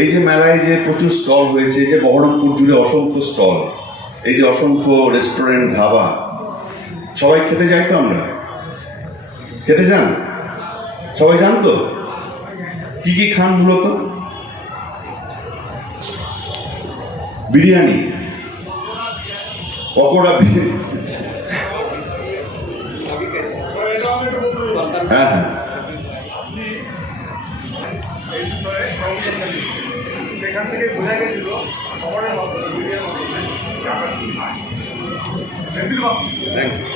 এই যে মেলায় যে প্রচুর স্টল হয়েছে, যে বহরমপুর জুড়ে অসংখ্য স্টল, এই যে অসংখ্য রেস্টুরেন্ট, ধাবা, সবাই খেতে যাই তো, আমরা খেতে যান, সবাই যান তো? কি কি খান মূলত? বিরিয়ানি, পকোড়া, হ্যাঁ হ্যাঁ, সেখান থেকে বোঝা গেছিল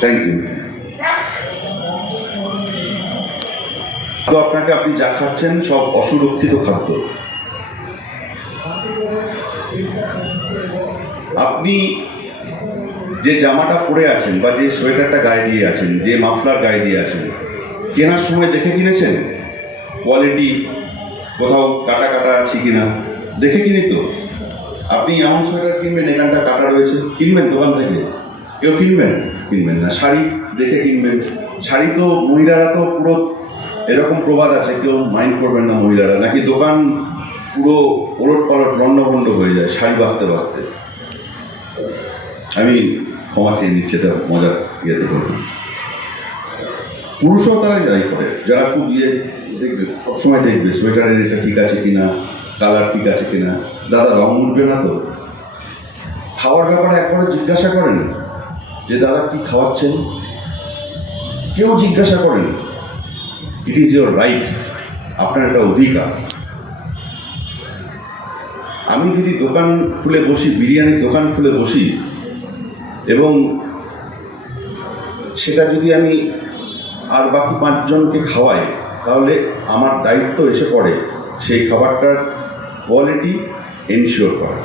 থ্যাংক ইউ। তো আপনাকে, আপনি যা খাচ্ছেন সব অসুরক্ষিত খাদ্য। আপনি যে জামাটা পরে আছেন বা যে সোয়েটারটা গায়ে দিয়ে আছেন, যে মাফলার গায়ে দিয়ে আছেন, কেনার সময় দেখে কিনেছেন? কোয়ালিটি কোথাও কাটা কাটা আছে কিনা দেখে কিনি তো। আপনি এমন সোয়েটার কিনবেন এখানটা কাটা রয়েছে, কিনবেন দোকান থেকে? কেউ কিনবেন না। শাড়ি দেখে কিনবেন। শাড়ি তো মহিলারা তো পুরো এরকম প্রবাদ আছে, কেউ মাইন্ড করবেন না মহিলারা, নাকি দোকান পুরো ওলট পালট রন্ডভন্ড হয়ে যায় শাড়ি বাঁচতে বাঁচতে। আমি ক্ষমা চেয়ে নিচ্ছি, এটা মজার ইয়েতে করবেন। পুরুষও তারা যাই করে, যারা খুব দেখবে, সবসময় দেখবে সোয়েটারের এটা ঠিক আছে কিনা, কালার ঠিক আছে কিনা, দাদা রং উঠবে না তো। খাওয়ার ব্যাপারে একবারও জিজ্ঞাসা করেন যে দাদা কি খাওয়াচ্ছেন? কেউ জিজ্ঞাসা করেন? ইট ইজ ইয়োর রাইট, আপনার একটা অধিকার। আমি যদি দোকান খুলে বসি, বিরিয়ানির দোকান খুলে বসি, এবং সেটা যদি আমি আর বাকি 5 জনকে খাওয়াই, তাহলে আমার দায়িত্ব এসে পড়ে সেই খাবারটার কোয়ালিটি এনশিওর করা।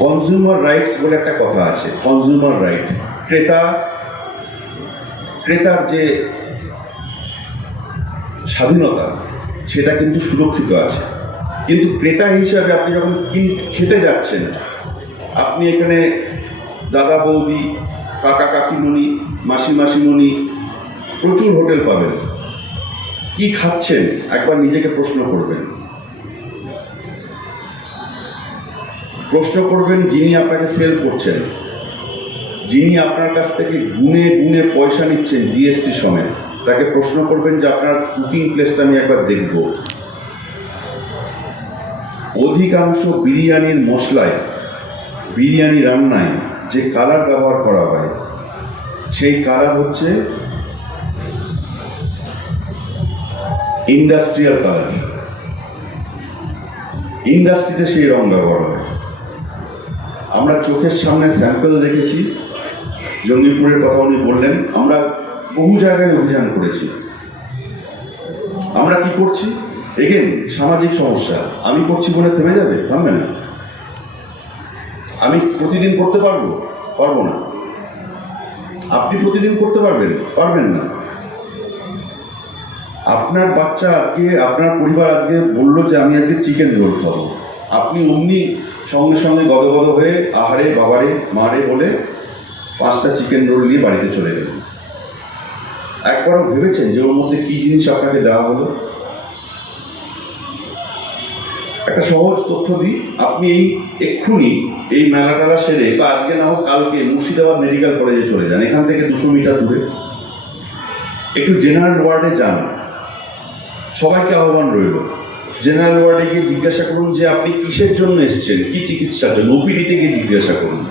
কনজিউমার রাইটস বলে একটা কথা আছে, কনজিউমার রাইট। ক্রেতার যে স্বাধীনতা, সেটা কিন্তু সুরক্ষিত আছে। কিন্তু ক্রেতা হিসাবে আপনি যখন খেতে যাচ্ছেন, আপনি এখানে দাদা বৌদি, কাকা কাকিমণি, মাসি মাসিমণি, প্রচুর হোটেল পাবেন। কি খাচ্ছেন একবার নিজেকে প্রশ্ন করবেন। যিনি আপনাকে সেল করছেন, যিনি আপনার কাছ থেকে গুনে গুনে পয়সা নিচ্ছেন জিএসটি সমেত, তাকে প্রশ্ন করবেন যে আপনার কুকিং প্লেসটা আমি একবার দেখব। অধিকাংশ বিরিয়ানির মশলায়, বিরিয়ানি রান্নায় যে কালার ব্যবহার করা হয়, সেই কালার হচ্ছে ইন্ডাস্ট্রিয়াল কালার। ইন্ডাস্ট্রিতে সেই রং ব্যবহার হয়। আমরা চোখের সামনে স্যাম্পল দেখেছি। জঙ্গিপুরের কথা উনি বললেন, আমরা বহু জায়গায় অভিযান করেছি। আমরা কি করছি? এগেন সামাজিক সমস্যা। আমি করছি বলে থেমে যাবে? থামবে না। আমি প্রতিদিন করতে পারবো না। আপনি প্রতিদিন করতে পারবেন না। আপনার বাচ্চা আজকে, আপনার পরিবার আজকে বললো যে আমি আজকে চিকেন রোল খাবো, আপনি অমনি সঙ্গে সঙ্গে গদগদ হয়ে আহারে বাবারে মারে বলে 5টা চিকেন রোল নিয়ে বাড়িতে চলে গেলেন। একবারও ভেবেছেন যে ওর মধ্যে কী জিনিস আপনাকে দেওয়া হলো? একটা সহজ তথ্য দিই, আপনি এক্ষুনি এই মেলা সেরে বা আজকে না হোক কালকে মুর্শিদাবাদ মেডিকেল কলেজে চলে যান, এখান থেকে 200 মিটার দূরে। একটু জেনারেল ওয়ার্ডে যান, সবাইকে আহ্বান রইল। জেনারেল ওয়ার্ডে গিয়ে জিজ্ঞাসা করুন যে আপনি কিসের জন্য এসেছেন, কি চিকিৎসার জন্য। ওপিডিতে গিয়ে জিজ্ঞাসা করুন।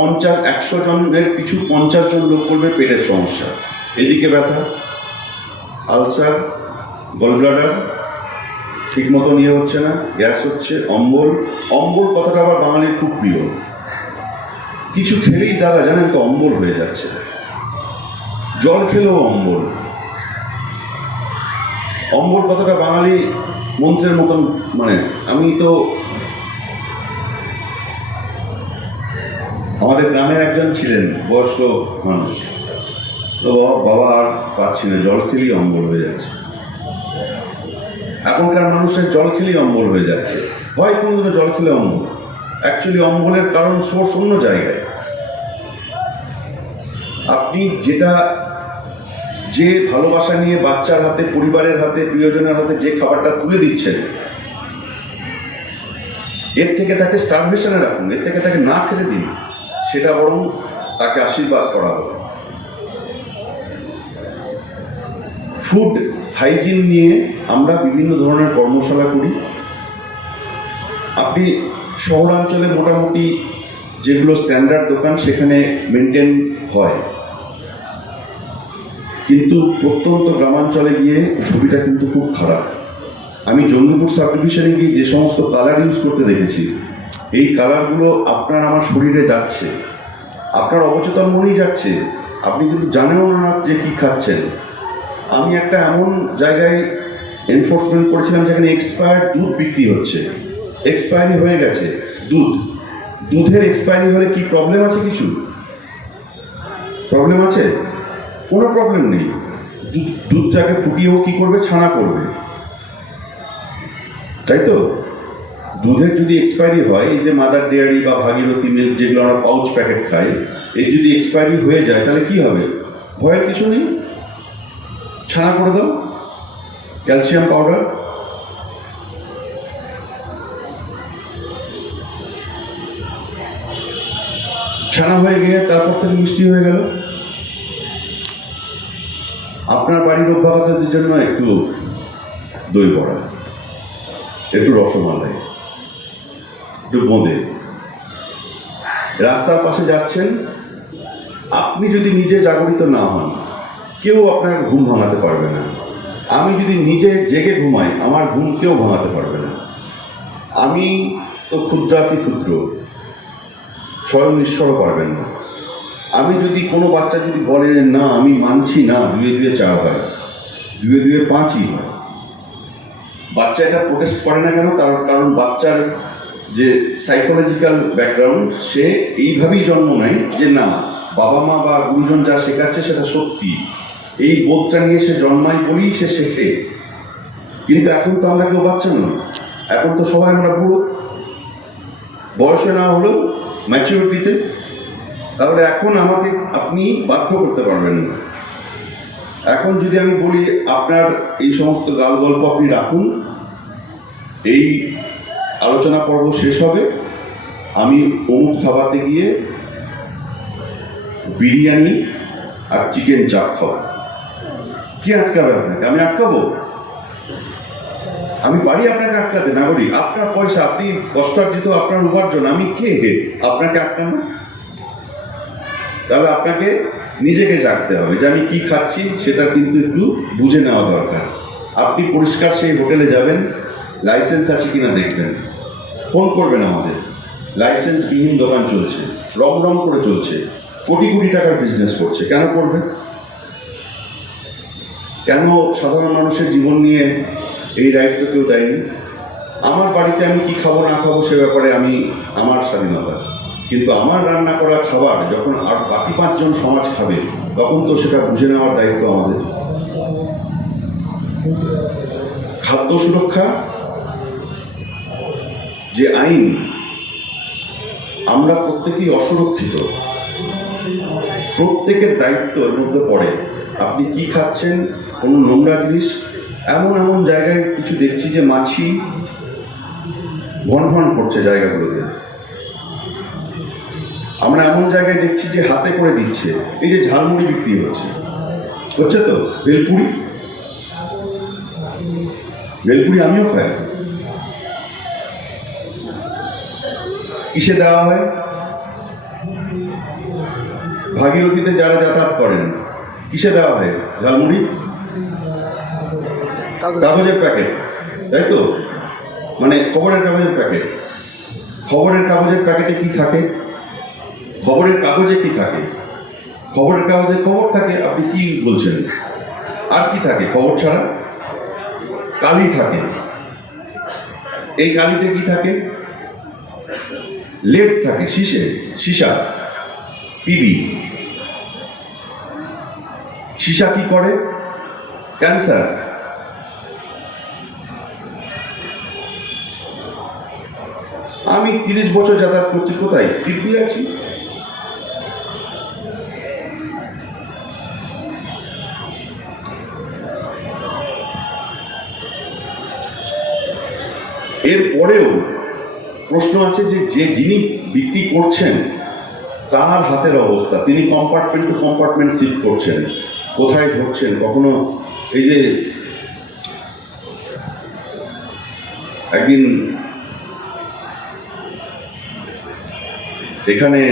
100 জনের পিছু 50 জন লোক করবে পেটের সমস্যা, এদিকে ব্যথা, আলসার, গলব্লাডার ঠিক মতো নিয়ে হচ্ছে না, গ্যাস হচ্ছে, অম্বল কথাটা আবার বাঙালির খুব প্রিয়। কিছু খেলেই দাদা জানেন তো অম্বল হয়ে যাচ্ছে, জল খেলেও অম্বল কথাটা বাঙালি মন্ত্রের মতন। মানে আমি তো, আমাদের গ্রামের একজন ছিলেন বয়স্ক মানুষ, তো বাবা আর পাচ্ছি না, জল খেলেই অম্বল হয়ে যাচ্ছে। এখনকার মানুষের জল খেলেই অম্বল হয়ে যাচ্ছে, হয় কোনোদিনও জল খেলে অম্বল। অ্যাকচুয়ালি অম্বলের কারণ সোর্স অন্য জায়গায়। আপনি যেটা যে ভালোবাসা নিয়ে বাচ্চার হাতে, পরিবারের হাতে, প্রিয়জনের হাতে যে খাবারটা তুলে দিচ্ছেন, এর থেকে তাকে স্টারভেশনে রাখুন, এর থেকে তাকে না খেতে দিন, সেটা বরং তাকে আশীর্বাদ করা হবে। ফুড হাইজিন নিয়ে আমরা বিভিন্ন ধরনের কর্মশালা করি। আপনি শহরাঞ্চলে মোটামুটি যেগুলো স্ট্যান্ডার্ড দোকান সেখানে মেনটেন হয়, কিন্তু প্রত্যন্ত গ্রামাঞ্চলে গিয়ে ছবিটা কিন্তু খুব খারাপ। আমি জঙ্গিপুর সাব ডিভিশনে গিয়ে যে সমস্ত কালার ইউজ করতে দেখেছি, এই কালারগুলো আপনার আমার শরীরে যাচ্ছে, আপনার অবচেতন মনেই যাচ্ছে, আপনি কিন্তু জানেনও না যে কী খাচ্ছেন। আমি একটা এমন জায়গায় এনফোর্সমেন্ট করেছিলাম যেখানে এক্সপায়ার্ড দুধ বিক্রি হচ্ছে, এক্সপায়ারি হয়ে গেছে দুধের এক্সপায়ারি হলে কি প্রবলেম আছে? কিছু প্রবলেম আছে? কোনো প্রবলেম নেই। দুধটাকে ফুটিয়েও কি করবে? ছানা করবে, তাই তো? দুধের যদি এক্সপায়ারি হয়, এই যে মাদার ডেয়ারি বা ভাগীরথী মিল্ক যেগুলো আমরা পাউচ প্যাকেট খাই, এই যদি এক্সপায়ারি হয়ে যায় তাহলে কি হবে? ভয়ের কিছু নেই, ছানা করে দাও, ক্যালসিয়াম পাউডার। ছানা হয়ে গিয়ে তারপর থেকে মিষ্টি হয়ে গেল। আপনার বাড়ির অভ্যাগতদের জন্য একটু দই বড়া, একটু রসমালাই, একটু বোঁদে। রাস্তার পাশে যাচ্ছেন, আপনি যদি নিজে জাগরিত না হন, কেউ আপনার ঘুম ভাঙাতে পারবে না। আমি যদি নিজে জেগে ঘুমাই, আমার ঘুম কেউ ভাঙাতে পারবে না। আমি তো ক্ষুদ্রাতি ক্ষুদ্র, স্বয়ং ঈশ্বরও পারবেন না। আমি যদি কোনো বাচ্চা যদি বলে না আমি মানছি না, 2 2 4 হয়, 2 2 5ই হয়। বাচ্চা এটা প্রোটেস্ট করে না কেন? কারণ বাচ্চার যে সাইকোলজিক্যাল ব্যাকগ্রাউন্ড, সে এইভাবেই জন্ম নেয় যে না, বাবা মা বা গুরুজন যা শেখাচ্ছে সেটা সত্যি, এই বোধটা নিয়ে সে জন্মায় বলেই সে শেখে। কিন্তু এখন তো আমরা কেউ বাচ্চা নই, এখন তো সবাই আমরা বুড়ো, বয়সে না হলেও ম্যাচুরিটিতে। তাহলে এখন আমাকে আপনি বাধ্য করতে পারবেন না। এখন যদি আমি বলি আপনার এই সমস্ত গাল গল্প আপনি রাখুন, এই আলোচনা পর্ব শেষ হবে, আমি অমুক ধাবাতে গিয়ে বিরিয়ানি আর চিকেন চাপ খাবো, কি আটকাবে আপনাকে? আমি আটকাবো? আমি পারি আপনাকে আটকাতে? নাগরিক, আপনার পয়সা, আপনি কষ্টার্জিত, আপনার উপার্জন, আমি কে আপনাকে আটকানো? তাহলে আপনাকে নিজেকে জানতে হবে যে আমি কি খাচ্ছি, সেটা কিন্তু একটু বুঝে নেওয়া দরকার। আপনি পরিষ্কার সেই হোটেলে যাবেন, লাইসেন্স আছে কিনা দেখবেন, ফোন করবেন আমাদের। লাইসেন্সবিহীন দোকান চলছে, রং রং করে চলছে, কোটি কোটি টাকার বিজনেস করছে। কেন করবে? কেন সাধারণ মানুষের জীবন নিয়ে এই রাইট তো কেউ দেয়নি? আমার বাড়িতে আমি কি খাবো না খাবো সে ব্যাপারে আমার স্বাধীনতা, কিন্তু আমার রান্না করা খাবার যখন আর বাকি 5 জন সমাজ খাবে, তখন তো সেটা বুঝে নেওয়ার দায়িত্ব আমাদের। খাদ্য সুরক্ষা যে আইন, আমরা প্রত্যেকেই অসুরক্ষিত, প্রত্যেকের দায়িত্ব এর মধ্যে পড়ে। আপনি কি খাচ্ছেন, কোনো নোংরা জিনিস, এমন জায়গায় কিছু দেখছি যে মাছি ভন ভন করছে জায়গাগুলোতে। আমরা এমন জায়গায় দেখছি যে হাতে করে দিচ্ছে, এই যে ঝালমুড়ি বিক্রি হচ্ছে তো, ভেলপুরি আমিও খাই। কিসে দেওয়া হয়? ভাগীরথীতে যারা যাতায়াত করেন, কিসে দেওয়া হয় ঝালমুড়ি? কাগজের প্যাকেট, তাই তো? মানে খবরের কাগজের প্যাকেট। খবরের কাগজের প্যাকেটে কি থাকে? খবরের কাগজে কি থাকে? খবরের কাগজে খবর থাকে। আপনি কি বলছেন? আর কি থাকে খবর ছাড়া? কালি থাকে। এই কালিতে কি থাকে? লেড থাকে, সীসা, পিবি। সীসা কি করে? ক্যান্সার। আমি 30 বছর যাতায়াত করছি, কোথায়? দিব্যি আছি। এরপরেও প্রশ্ন আছে যে যিনি বিক্রি করছেন তার হাতের অবস্থা, তিনি কম্পার্টমেন্ট টু কম্পার্টমেন্ট শিফট করছেন, কোথায় ধরছেন, কখনো এই যে একদিন এখানে